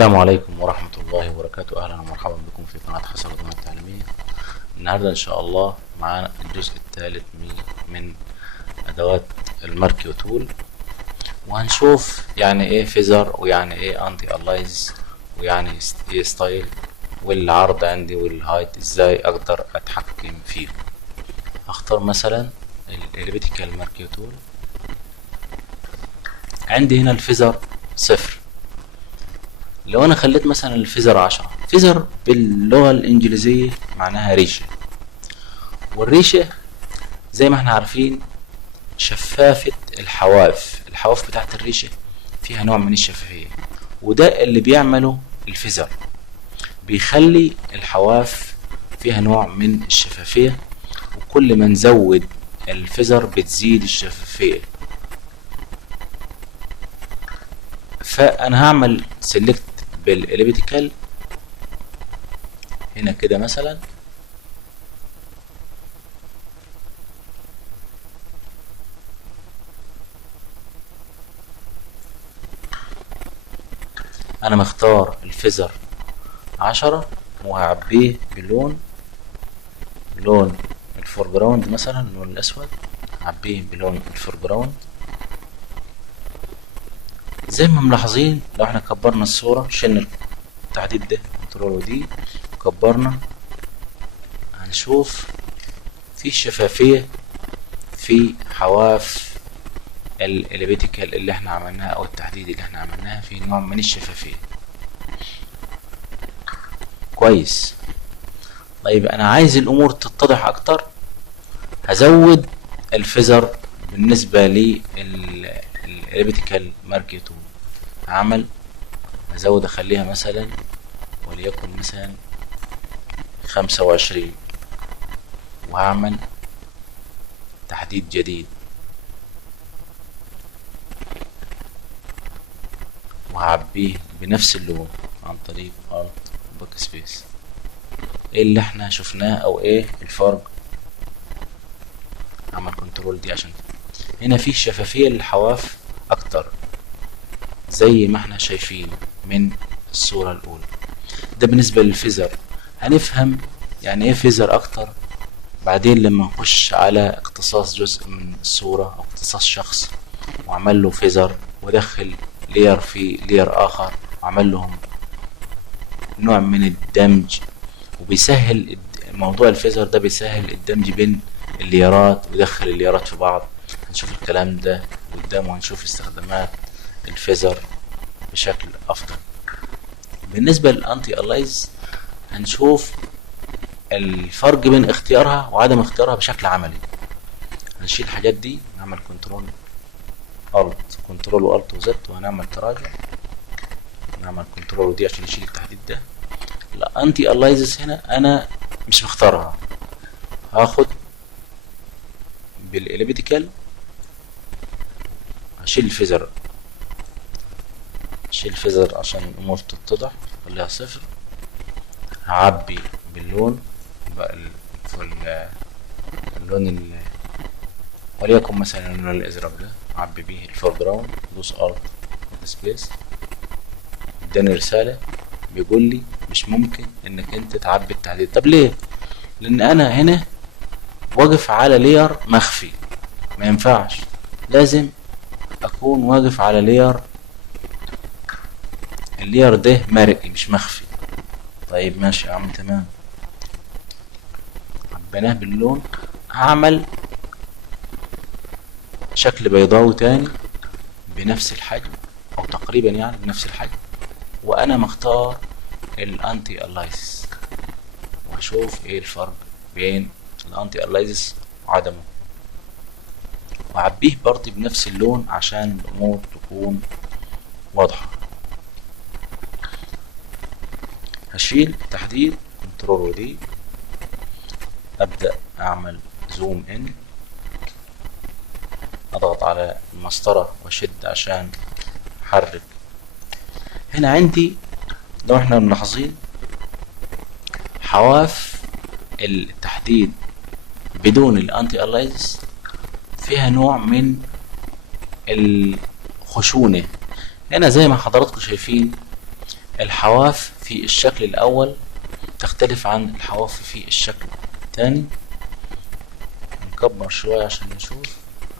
السلام عليكم ورحمة الله وبركاته. أهلا ومرحبا بكم في قناة حسب القناة التعليمية. النهاردة إن شاء الله معانا الجزء الثالث من أدوات الماركيو تول، وهنشوف يعني إيه فيزر ويعني إيه أنتي ألايز ويعني إيه ستايل، والعرض عندي والهايت إزاي أقدر أتحكم فيه. هختار مثلا الإليبتيكال ماركيو تول. عندي هنا الفيزر 0. لو انا خليت مثلا الفيزر 10، فيزر باللغة الانجليزية معناها ريشة، والريشة زي ما احنا عارفين شفافة الحواف بتاعت الريشة فيها نوع من الشفافية، وده اللي بيعمله الفيزر، بيخلي الحواف فيها نوع من الشفافية، وكل ما نزود الفيزر بتزيد الشفافية. فانا هعمل سيلكت بالإليبتيكال هنا كده مثلا، انا مختار الفيزر 10 وهعبيه بلون الفور جراوند، مثلا اللون الاسود، هعبيه بلون الفور جراوند. زي ما ملاحظين لو احنا كبرنا الصورة، شلنا التحديد ده كنترول دي، كبرنا، هنشوف في شفافية في حواف الاليبتيكال اللي احنا عملناها او التحديد اللي احنا عملناها، في نوع من الشفافية. كويس. طيب انا عايز الامور تتضح اكتر، هزود الفيزر بالنسبة للاليبتيكال ماركيو تول. هعمل هزود، اخليها مثلا وليكن مثلا 25، وهعمل تحديد جديد، وهعبيه بنفس اللون عن طريق الت باك سبيس. ايه اللي احنا شفناه او ايه الفرق؟ عمل كنترول دي عشان هنا في شفافية للحواف اكتر زي ما احنا شايفين من الصورة الاولى. ده بالنسبة للفيزر. هنفهم يعني ايه فيزر اكتر بعدين لما نخش على اقتصاص جزء من الصورة او اقتصاص شخص وعمل له فيزر ودخل لير في لير اخر وعمل لهم نوع من الدمج، وبيسهل موضوع الفيزر ده، بيسهل الدمج بين الليرات ويدخل الليرات في بعض. هنشوف الكلام ده قدام، وهنشوف استخدامات الفيزر بشكل افضل. بالنسبة للانتي الايز هنشوف الفرق بين اختيارها وعدم اختيارها بشكل عملي. هنشيل الحاجات دي، نعمل كنترول والت وزد، وهنعمل تراجع، نعمل كنترول دي عشان نشيل التحديد ده. الانتي الايزز هنا انا مش مختارها، هاخد بالاليبتيكال، هشيل الفيزر عشان الامور تتضح، خليها 0. هعبي باللون بقى اللون وليكن مثلا اللون الازرق ده، اعبي بيه الفور جراوند، دوس الت سبيس، اداني رسالة بيقول لي مش ممكن انك انت تعبي التحديد. طب ليه؟ لان انا هنا واقف على لير مخفي، ما ينفعش، لازم اكون واقف على اللير ده مرئي مش مخفي. طيب ماشي يا عم، تمام، عبيناه باللون. هعمل شكل بيضاوي تاني بنفس الحجم او تقريبا يعني بنفس الحجم، وانا مختار الانتي الايزس، وهشوف ايه الفرق بين الانتي الايزس وعدمه، وعبيه برضه بنفس اللون عشان الامور تكون واضحة. هشيل تحديد كنترول دي، ابدأ اعمل زوم ان، اضغط على المسطرة واشد عشان احرك. هنا عندي لو احنا ملاحظين حواف التحديد بدون الانتي الايز فيها نوع من الخشونة. هنا زي ما حضراتكم شايفين الحواف في الشكل الاول تختلف عن الحواف في الشكل الثاني. نكبر شوية عشان نشوف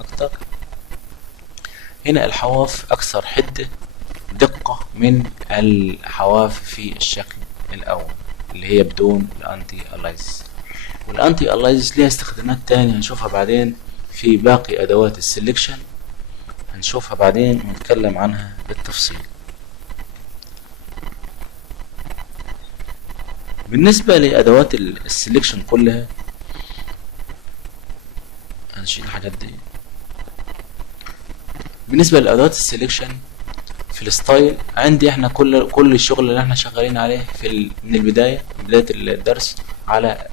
اكتر. هنا الحواف اكثر حدة دقة من الحواف في الشكل الاول اللي هي بدون الانتي الايزس. والانتي الايزس ليها استخدامات تانية هنشوفها بعدين في باقي ادوات السلكشن، هنشوفها بعدين ونتكلم عنها بالتفصيل. بالنسبة لادوات السلكشن كلها هنشيل الحاجات دي. بالنسبة لادوات السلكشن في الستايل عندي احنا كل الشغل اللي احنا شغالين عليه من بداية الدرس على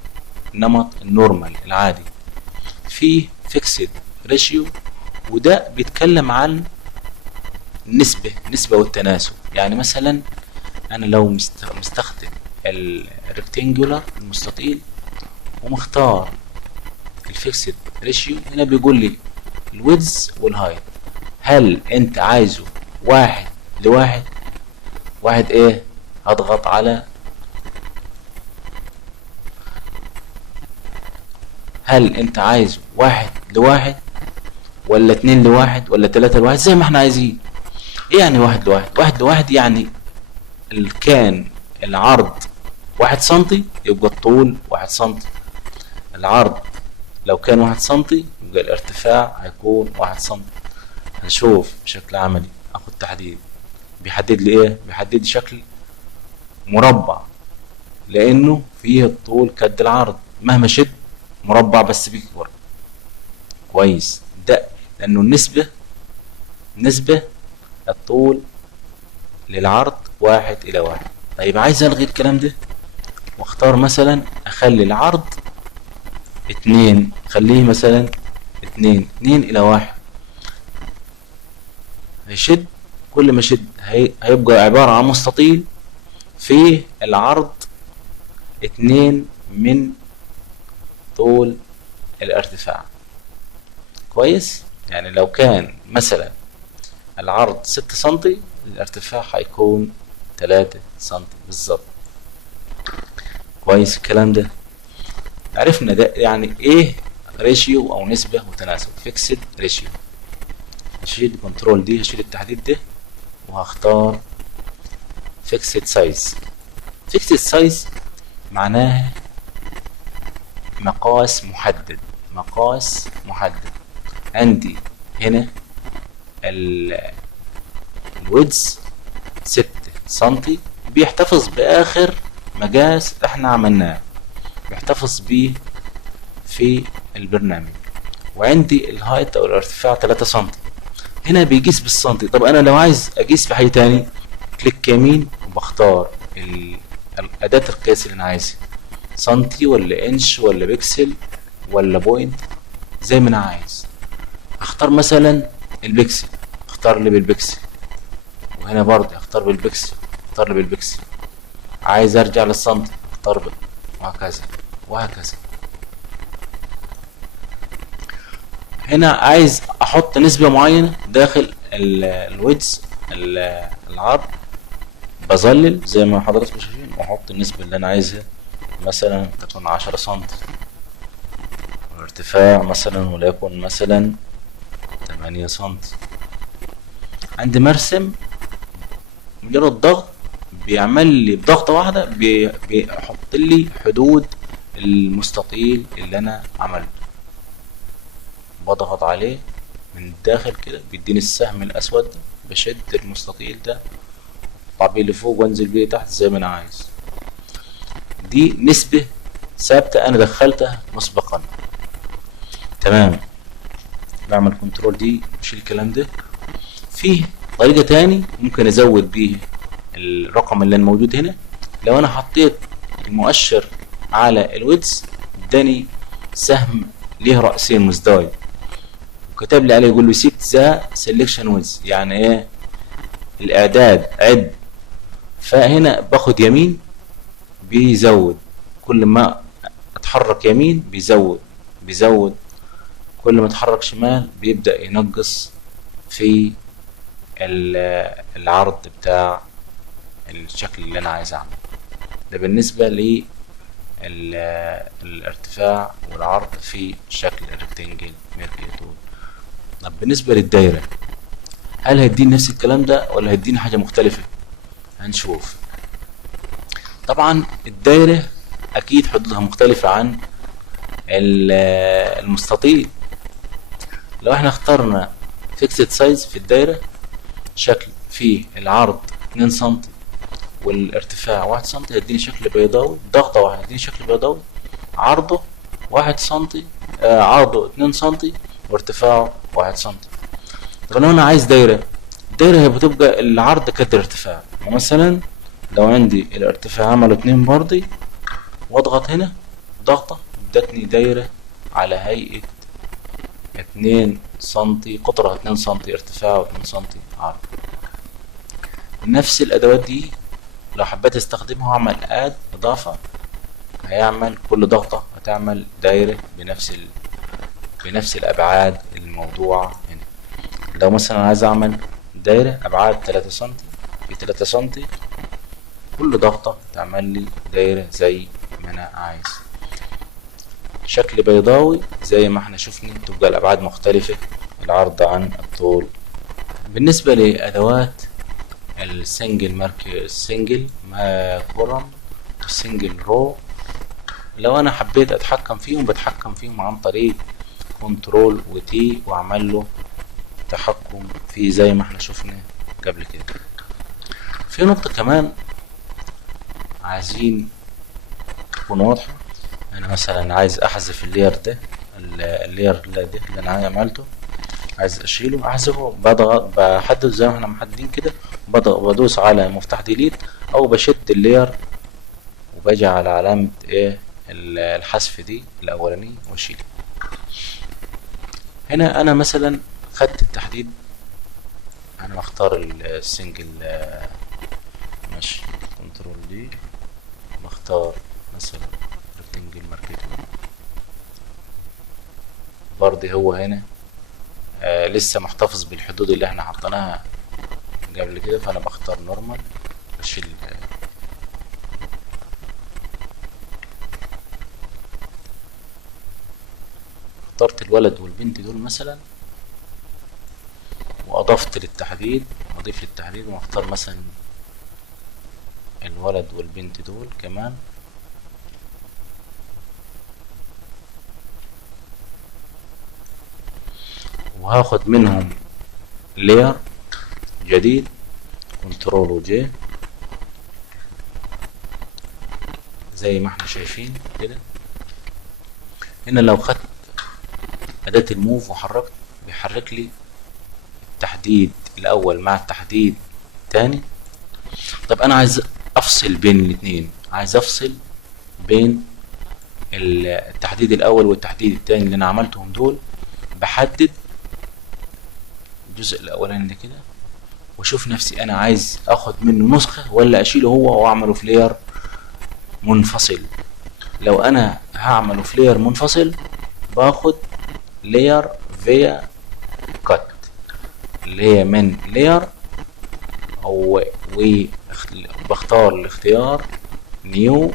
نمط النورمال العادي. في فيكسد ريشيو وده بيتكلم عن نسبة والتناسب. يعني مثلا انا لو مستخدم الريكتانجولار المستطيل ومختار الفيكسد ريشيو، هنا بيقول لي الويدز والهايت، هل انت عايزه 1:1؟ واحد ايه؟ هضغط على هل انت عايزه 1:1 ولا 2:1 ولا 3:1 زي ما احنا عايزين. ايه يعني 1:1؟ 1:1 يعني كان العرض 1 سنتي يبقى الطول 1 سنتي. العرض لو كان 1 سنتي يبقى الارتفاع هيكون 1 سنتي. هنشوف بشكل عملي. اخد تحديد بيحدد لي ايه؟ بيحدد لي شكل مربع لانه فيه الطول قد العرض، مهما شد مربع بس بيكبر. كويس ده لانه نسبة الطول للعرض 1:1. طيب عايز الغي الكلام ده واختار مثلا اخلي العرض 2، خليه مثلا 2:1. هيشد، كل ما يشد هيبقى عبارة عن مستطيل فيه العرض 2 من طول الارتفاع. كويس. يعني لو كان مثلا العرض 6 سنتي الارتفاع هيكون 3 سنتي بالظبط. كويس الكلام ده. عرفنا ده يعني ايه ريشيو او نسبة وتناسب. فيكسد ريشيو. هشيل كنترول دي، هشيل التحديد ده وهختار فيكسد سايز. فيكسد سايز معناها مقاس محدد. مقاس محدد. عندي هنا الويدز 6 سنتي بيحتفظ باخر مقاس احنا عملناه، بيحتفظ بيه في البرنامج. وعندي الهايت او الارتفاع 3 سنتي، هنا بيقيس بالسنتي. طب انا لو عايز اقيس بحاجه تاني كليك يمين وبختار الاداة القياس اللي انا عايزها، سنتي ولا انش ولا بيكسل ولا بوينت زي ما انا عايز. اختار مثلا البيكسل، اختار لي بالبيكسل. وهنا برضه اختار بالبيكسل، اختار لي بالبيكسل. عايز ارجع للسنتي اختار وهكذا وهكذا. هنا عايز احط نسبة معينة داخل الويدز العرض، بظلل زي ما حضراتكم شايفين واحط النسبة اللي انا عايزها، مثلا تكون 10 سنتي. والارتفاع مثلا وليكن مثلا 8 سنتي. عندي مرسم مجرد ضغط بيعمل لي بضغطة واحدة بيحط لي حدود المستطيل اللي انا عملته. بضغط عليه من الداخل كده بيديني السهم الاسود ده، بشد المستطيل ده اطلع بيه لفوق وانزل بيه تحت زي ما انا عايز. دي نسبة ثابتة انا دخلتها مسبقا. تمام. بعمل كنترول دي بشيل الكلام ده. فيه طريقة تاني ممكن ازود بيه الرقم اللي موجود هنا. لو انا حطيت المؤشر على الويدز اداني سهم ليه رأسين مزدوج وكتب لي عليه يقول له سيت ذا سيلكشن ويدز، يعني ايه الاعداد عد. فهنا باخد يمين بيزود، كل ما اتحرك يمين بيزود، كل ما اتحرك شمال بيبدأ ينقص في العرض بتاع الشكل اللي انا عايز اعمله. ده بالنسبة للارتفاع والعرض في شكل الريكتانجل ميركل تول. طب بالنسبة للدايرة، هل هيديني نفس الكلام ده ولا هيديني حاجة مختلفة؟ هنشوف. طبعا الدايرة اكيد حدودها مختلفة عن المستطيل. لو احنا اخترنا فيكسد سايز في الدايرة، شكل فيه العرض 2 سم والارتفاع 1 سم، هيديني شكل بيضاوي. ضغطة واحدة هيديني شكل بيضاوي، عرضه 1 سم، عرضه 2 سم وارتفاعه 1 سم. طب لو انا عايز دايرة، الدايرة هي بتبقى العرض قد الارتفاع. مثلا لو عندي الارتفاع عمله 2 بردي، واضغط هنا ضغطة، ادتني دايرة على هيئة 2 سنتي، قطرها 2 سنتي ارتفاع و2 سنتي عرض. نفس الادوات دي لو حبيت استخدمها واعمل اد اضافة، هيعمل كل ضغطة هتعمل دايرة بنفس الابعاد الموضوعة هنا. لو مثلا عايز اعمل دايرة ابعاد 3 سنتي في 3 سنتي، كل ضغطة تعمل لي دايرة زي ما انا عايز. شكل بيضاوي زي ما احنا شفنا، تبقى الابعاد مختلفة، العرض عن الطول. بالنسبة لادوات السنجل كولوم والسنجل رو، لو انا حبيت اتحكم فيهم بتحكم فيهم عن طريق كنترول وتي، واعمل له تحكم فيه زي ما احنا شفنا قبل كده. في نقطة كمان عايزين تكون واضحة. انا مثلا عايز احذف اللير ده، اللير ده اللي انا عملته، عايز اشيله احذفه، بضغط بحدد زي ما احنا محددين كده، بدوس على مفتاح ديليت او بشد اللير وباجي على علامة ايه الحذف دي الاولانية واشيله. هنا انا مثلا خدت التحديد، انا بختار السنجل، ماشي كنترول دي، بختار مثلا ريكتانجل ماركت برضه. هو هنا لسه محتفظ بالحدود اللي احنا حطيناها قبل كده، فانا بختار نورمال، اشيل اخترت الولد والبنت دول مثلا، واضفت للتحديد، اضيف للتحديد واختار مثلا الولد والبنت دول كمان، وهاخد منهم لير جديد، كنترول وجي زي ما احنا شايفين كده. هنا لو خدت اداة الموف وحركت، بيحرك لي التحديد الاول مع التحديد الثاني. طب انا عايز افصل بين الاثنين، عايز افصل بين التحديد الاول والتحديد الثاني اللي انا عملتهم دول. بحدد الجزء الاولاني ده كده واشوف نفسي انا عايز اخد منه نسخة ولا اشيله هو واعمله فلير منفصل. لو انا هعمله فلير منفصل، باخد لير فيا كات، اللي هي من لير، او بختار الاختيار نيو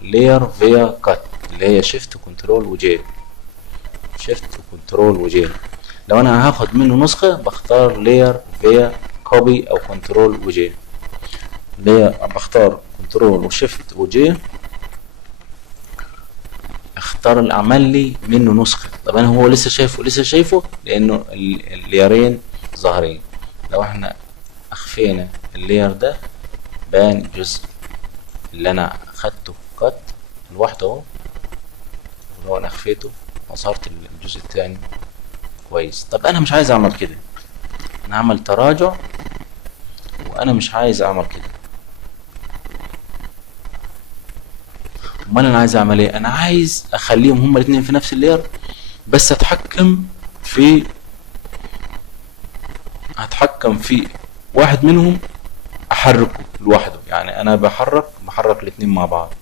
لير فيا كات، اللي هي شيفت كنترول وجي، شيفت كنترول وجي. لو انا هاخد منه نسخة بختار لير فيا كوبي او كنترول وجي، اللي هي بختار كنترول وشيفت وجي، اختار اللي عمل لي منه نسخة. طبعا هو لسه شايفه لانه الليرين ظاهرين. لو احنا اخفينا اللير ده، بان الجزء اللي انا خدته كات لوحده اهو، ولو انا اخفيته وصارت الجزء الثاني كويس. طب انا مش عايز اعمل كده، انا هعمل تراجع وانا مش عايز اعمل كده. امال انا عايز اعمل ايه؟ انا عايز اخليهم هما الاثنين في نفس اللير، بس اتحكم في واحد منهم، احركه لوحده. يعني انا بحرك الاثنين مع بعض،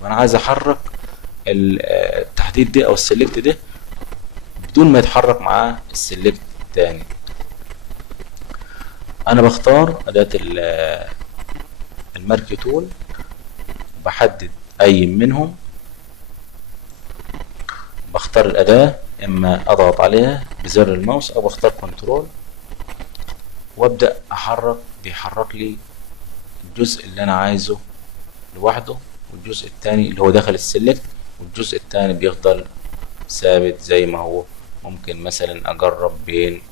وانا عايز احرك التحديد ده او السلكت ده بدون ما يتحرك معاه السلكت الثاني. انا بختار اداة المارك تول، بحدد اي منهم، بختار الاداة، اما اضغط عليها بزر الماوس او بختار كنترول وابدأ احرك، بيحرك لي الجزء اللي انا عايزه لوحده، والجزء التاني اللي هو داخل السلكت، والجزء التاني بيفضل ثابت زي ما هو. ممكن مثلا اجرب بين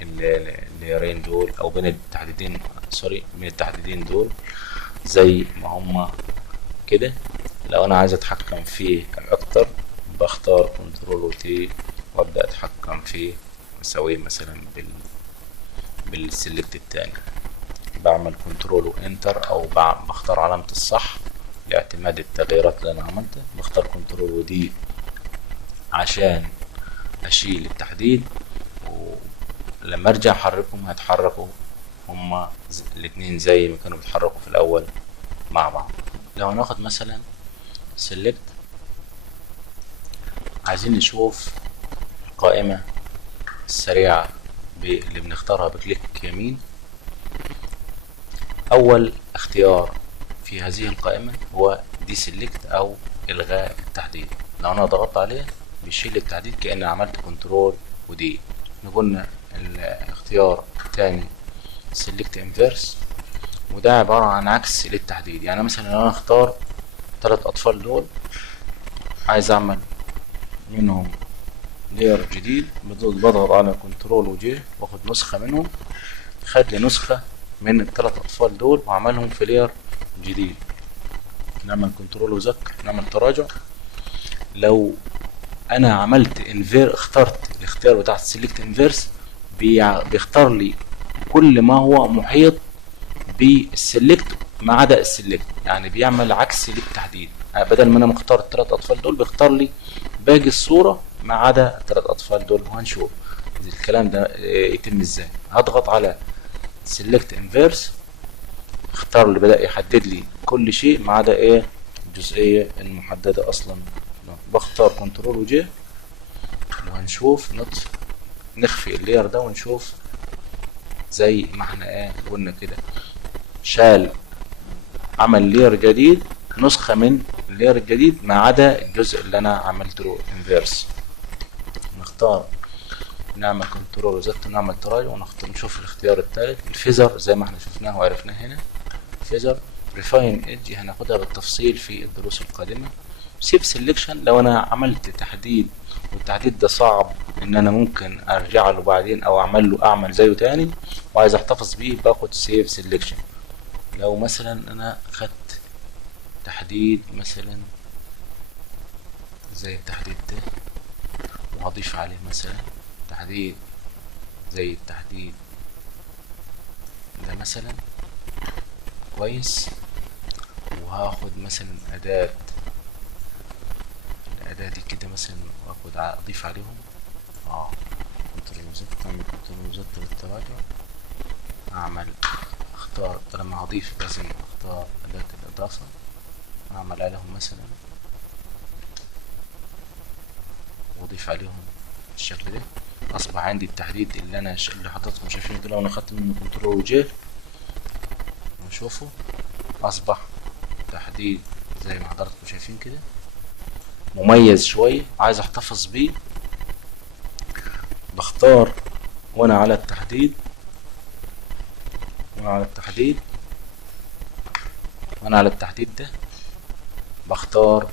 الليرين دول او بين التحديدين، سوري، بين التحديدين دول زي ما هما كده. لو انا عايز اتحكم فيه اكتر بختار كنترول وتي وابدا اتحكم فيه واسويه مثلا بالسلكت التاني، بعمل كنترول وانتر او بختار علامة الصح لاعتماد التغييرات اللي انا عملتها، بختار كنترول ودي عشان اشيل التحديد، ولما ارجع احركهم هيتحركوا هما الاتنين زي ما كانوا بيتحركوا في الاول مع بعض. لو هناخد مثلا سيلكت، عايزين نشوف القائمة السريعة اللي بنختارها بكليك يمين. اول اختيار في هذه القائمة هو دي سيلكت او الغاء التحديد. لو انا ضغطت عليه بيشيل التحديد كأني عملت كنترول ودي. نقولنا الاختيار الثاني سيلكت انفيرس، وده عبارة عن عكس للتحديد. يعني مثلا لو انا اختار 3 اطفال دول، عايز اعمل منهم لير جديد، بضغط على كنترول وجي واخد نسخة منهم، خد لي نسخة من ال3 اطفال دول وعملهم في لير جديد. نعمل كنترول وزك، نعمل تراجع. لو انا عملت اخترت الاختيار بتاع السيلكت انفيرس، بيختار لي كل ما هو محيط بالسيلكت ما عدا السيلكت، يعني بيعمل عكس للتحديد. يعني بدل ما انا مختار ال3 اطفال دول بيختار لي باقي الصورة ما عدا ال3 اطفال دول. وهنشوف الكلام ده يتم ازاي. هضغط على سيلكت انفيرس، اختار اللي بدأ يحدد لي كل شيء ما عدا ايه، الجزئية المحددة اصلا. بختار كنترول وجي وهنشوف نخفي اللير ده ونشوف زي ما احنا ايه قلنا كده، شال عمل لير جديد، نسخة من اللير الجديد ما عدا الجزء اللي انا عملت له انفيرس. نختار نعمل كنترول وزت ونعمل تراجع ونختار نشوف الاختيار الثالث الفيزر زي ما احنا شفناه وعرفناه هنا. فيزر ريفاين ايدج هناخدها بالتفصيل في الدروس القادمة. سيف سيلكشن لو انا عملت تحديد والتحديد ده صعب ان انا ممكن ارجع له بعدين او اعمل زيه تاني وعايز احتفظ بيه، باخد سيف سيلكشن. لو مثلا انا خدت تحديد مثلا زي التحديد ده وهضيف عليه مثلا تحديد زي التحديد ده مثلا، كويس، وهاخد مثلا الأداة دي كده مثلا واخد اضيف عليهم كنترول زد، اعمل كنترول زد للتراجع، اختار لما هضيف لازم اختار أداة الإضافة، اعمل عليهم مثلا واضيف عليهم بالشكل ده. اصبح عندي التحديد اللي حضراتكم شايفينه ده، لو انا خدت منه كنترول وجي ونشوفه اصبح تحديد زي ما حضراتكم شايفين كده، مميز شوية عايز احتفظ بيه. بختار وانا على التحديد ده بختار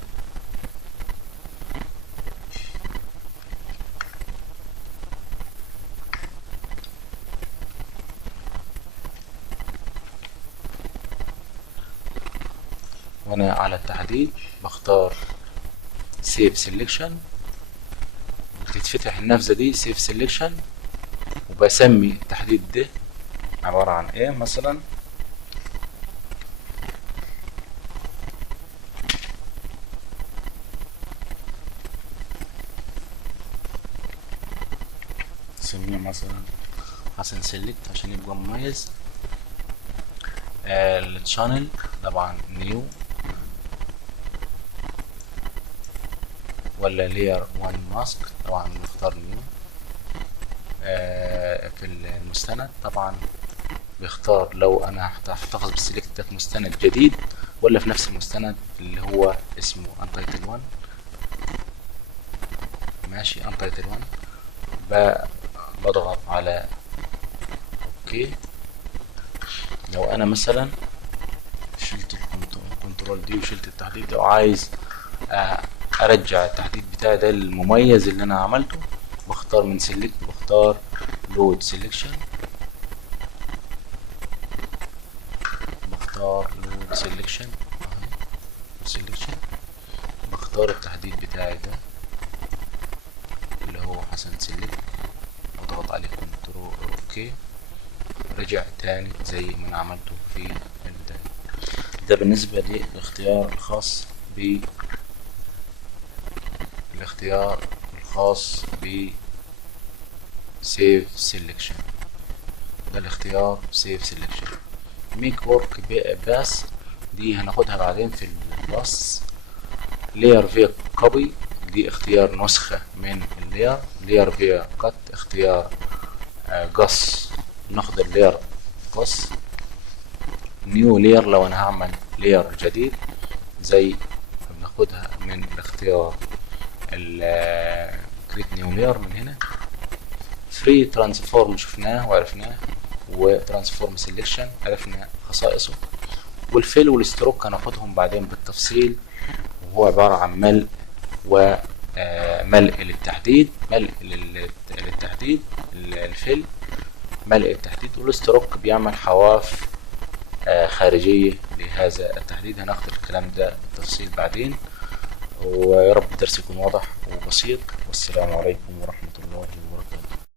بختار سيف سيلكشن، بتتفتح النافذة دي سيف سيلكشن، وبسمي التحديد ده عبارة عن ايه مثلا، نسميه مثلا حسن سيلكت عشان يبقى مميز. الشانل طبعا نيو ولا لير 1 ماسك، طبعا نختار نيو. في المستند طبعا بيختار لو انا هحتفظ بالسيلكت ده في مستند جديد ولا في نفس المستند اللي هو اسمه untitled 1. ماشي untitled 1 بضغط على اوكي. لو انا مثلا شلت الكنترول دي وشلت التحديد ده وعايز ارجع التحديد بتاعي ده المميز اللي انا عملته، بختار من سيلكت، بختار لود سيلكشن، بختار لود سيلكشن، بختار التحديد بتاعي ده اللي هو حسن سيلكت، اضغط عليه كنترول اوكي، رجع تاني زي ما انا عملته في البداية. ده بالنسبة للاختيار الخاص ب save selection. ده الاختيار save selection. make work pass دي هناخدها بعدين في الباص. layer via copy دي اختيار نسخة من اللاير. layer via cut اختيار قص، ناخد اللاير قص. new layer لو انا هعمل layer جديد زي بناخدها من الاختيار create new layer من هنا. free transform شفناه وعرفناه، وترانسفورم سيلكشن عرفنا خصائصه، والفيل والستروك هناخدهم بعدين بالتفصيل، وهو عبارة عن ملء وملء للتحديد، ملء للتحديد الفيل، ملء التحديد، والستروك بيعمل حواف خارجية لهذا التحديد. هناخد الكلام ده بالتفصيل بعدين، ويا رب الدرس يكون واضح وبسيط، والسلام عليكم ورحمة الله.